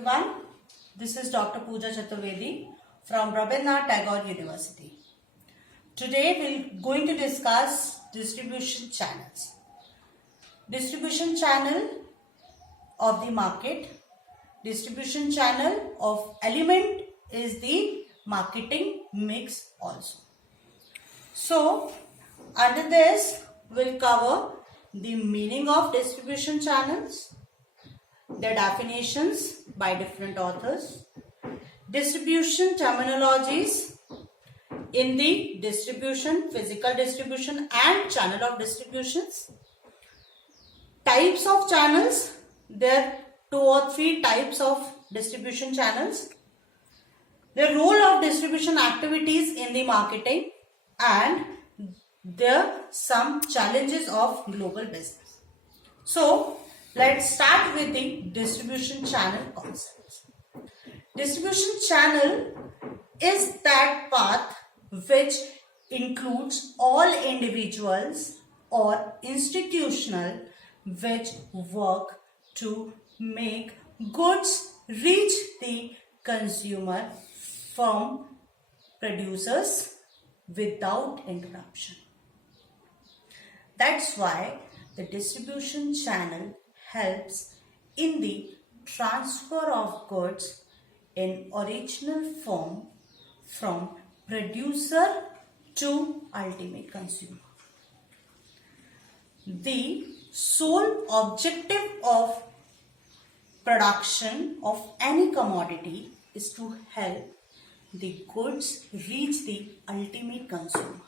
Everyone, this is Dr. Pooja Chaturvedi from Rabindranath Tagore University. Today we're going to discuss distribution channels. Distribution channel of the market. Distribution channel of element is the marketing mix also. So, under this we'll cover the meaning of distribution channels, their definitions by different authors, distribution terminologies in the distribution, physical distribution and channel of distributions, types of channels, there are 2 or 3 types of distribution channels, the role of distribution activities in the marketing, and there are some challenges of global business. So, let's start with the distribution channel concepts. Distribution channel is that path which includes all individuals or institutional which work to make goods reach the consumer from producers without interruption. That's why the distribution channel helps in the transfer of goods in original form from producer to ultimate consumer. The sole objective of production of any commodity is to help the goods reach the ultimate consumer.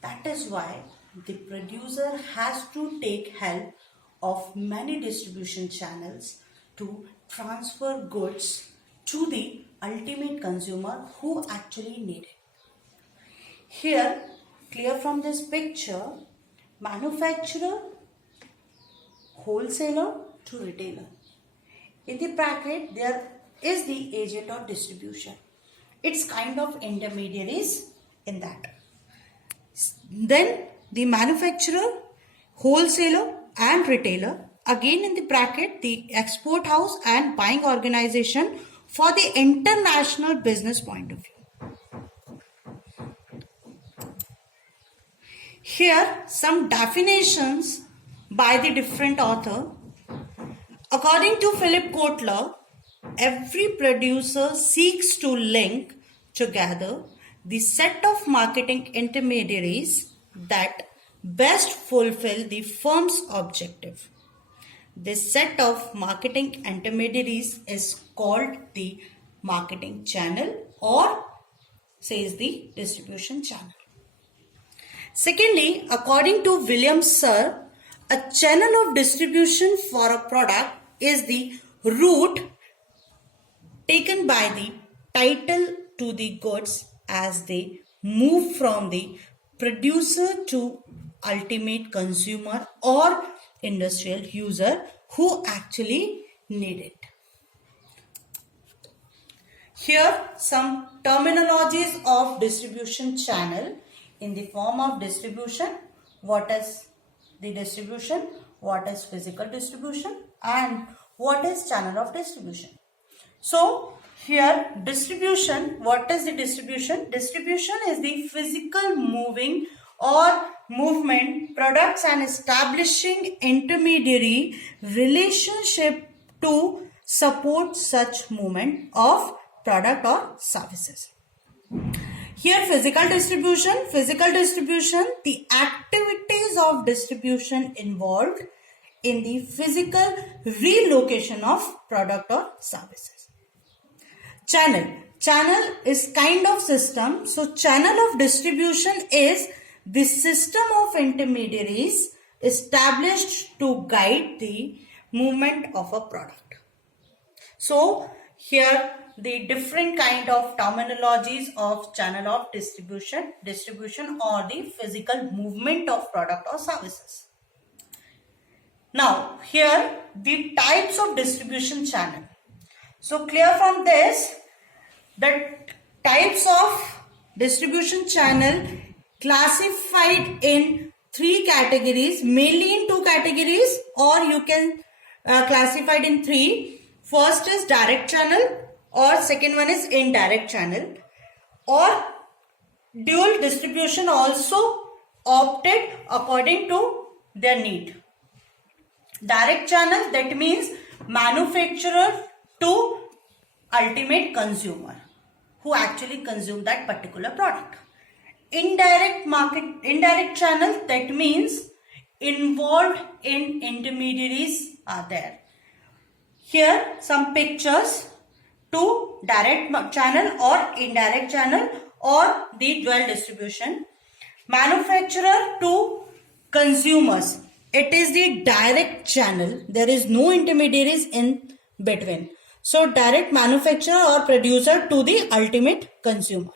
That is why the producer has to take help of many distribution channels to transfer goods to the ultimate consumer who actually need it. Here, clear from this picture, manufacturer, wholesaler to retailer. In the bracket, there is the agent or distribution. It's kind of intermediaries in that. Then the manufacturer, wholesaler and retailer. Again in the bracket, the export house and buying organization for the international business point of view. Here some definitions by the different author. According to Philip Kotler, every producer seeks to link together the set of marketing intermediaries that best fulfill the firm's objective. This set of marketing intermediaries is called the marketing channel or says the distribution channel. Secondly, according to William Sir, a channel of distribution for a product is the route taken by the title to the goods as they move from the producer to ultimate consumer or industrial user who actually need it. Here some terminologies of distribution channel in the form of distribution. What is the distribution? What is physical distribution? And what is channel of distribution? So here distribution, what is the distribution? Distribution is the physical moving or movement products and establishing intermediary relationship to support such movement of product or services. Here physical distribution, the activities of distribution involved in the physical relocation of product or services. Channel is kind of system. So channel of distribution is the system of intermediaries established to guide the movement of a product. So here the different kind of terminologies of channel of distribution or the physical movement of product or services. Now here the types of distribution channel. So clear from this, the types of distribution channel classified in 3 categories, mainly in 2 categories, or you can classify it in 3. First is direct channel or second one is indirect channel, or dual distribution also opted according to their need. Direct channel, that means manufacturer to ultimate consumer who actually consume that particular product. Indirect channel, that means involved in intermediaries are there. Here some pictures to direct channel or indirect channel or the dual distribution. Manufacturer to consumers, it is the direct channel. There is no intermediaries in between. So direct manufacturer or producer to the ultimate consumer.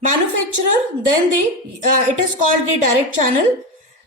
Manufacturer, then it is called the direct channel.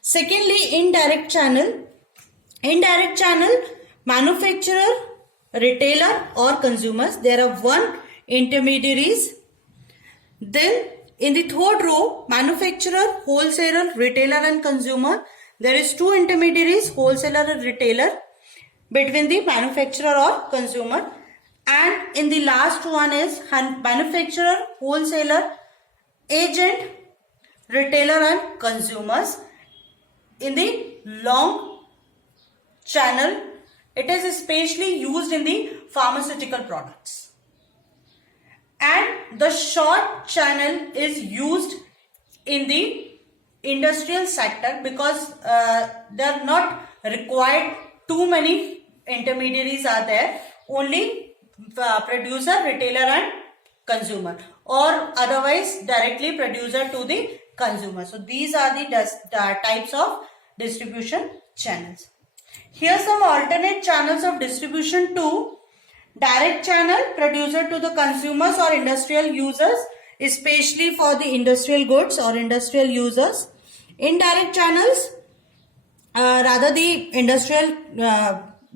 Secondly, indirect channel. Indirect channel, manufacturer, retailer or consumers. There are one intermediaries. Then in the third row, manufacturer, wholesaler, retailer and consumer. There is two intermediaries, wholesaler and retailer, between the manufacturer or consumer. And in the last one is manufacturer, wholesaler, agent, retailer and consumers. In the long channel, it is especially used in the pharmaceutical products. And the short channel is used in the industrial sector because they are not required too many intermediaries are there, only producer, retailer and consumer, or otherwise directly producer to the consumer. So these are the types of distribution channels. Here some alternate channels of distribution too. Direct channel, producer to the consumers or industrial users, especially for the industrial goods or industrial users. Indirect channels, rather the industrial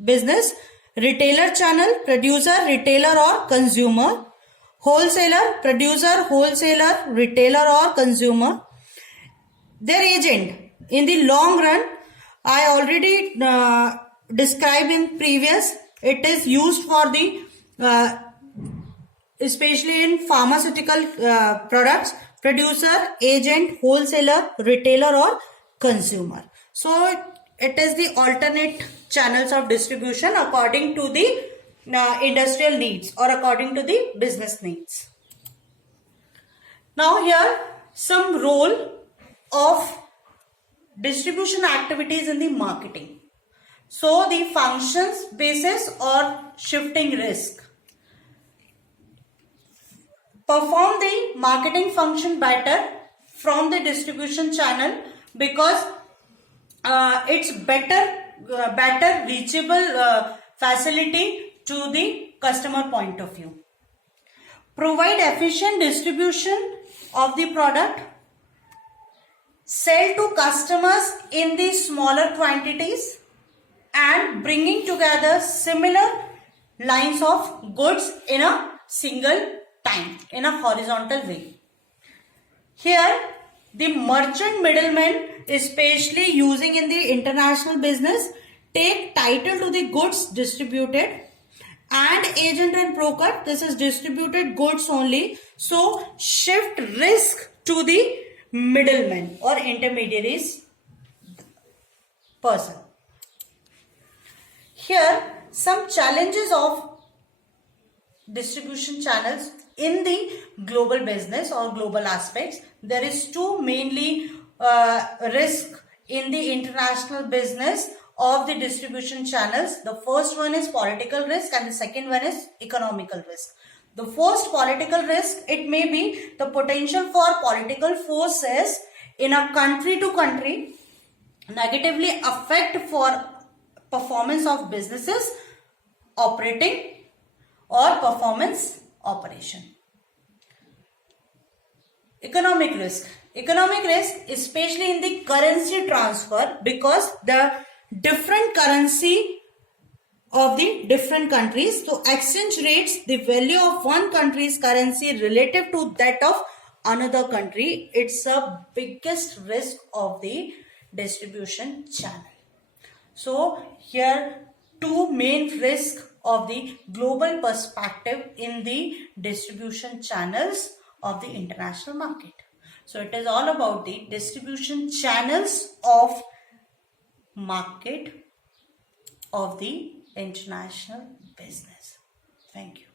business. Retailer channel, producer, retailer or consumer. Wholesaler, producer, wholesaler, retailer or consumer. Their agent, in the long run, I already described in previous, it is used for the especially in pharmaceutical products, producer, agent, wholesaler, retailer or consumer. So it is the alternate channels of distribution according to the industrial needs or according to the business needs. Now here some role of distribution activities in the marketing. So the functions, basis or shifting risk. Perform the marketing function better from the distribution channel because it's better reachable facility to the customer point of view. Provide efficient distribution of the product. Sell to customers in the smaller quantities and bringing together similar lines of goods in a single time in a horizontal way. Here the merchant middlemen, especially using in the international business, take title to the goods distributed, and agent and broker, this is distributed goods only, so shift risk to the middlemen or intermediaries person. Here some challenges of distribution channels in the global business or global aspects. There is two mainly risk in the international business of the distribution channels. The first one is political risk and the second one is economical risk. The first political risk, it may be the potential for political forces in a country to country negatively affect for performance of businesses operating or performance operation. Economic risk. Economic risk, especially in the currency transfer, because the different currency of the different countries, so exchange rates, the value of one country's currency relative to that of another country, it's a biggest risk of the distribution channel. So here two main risks of the global perspective in the distribution channels of the international market. So it is all about the distribution channels of market of the international business. Thank you.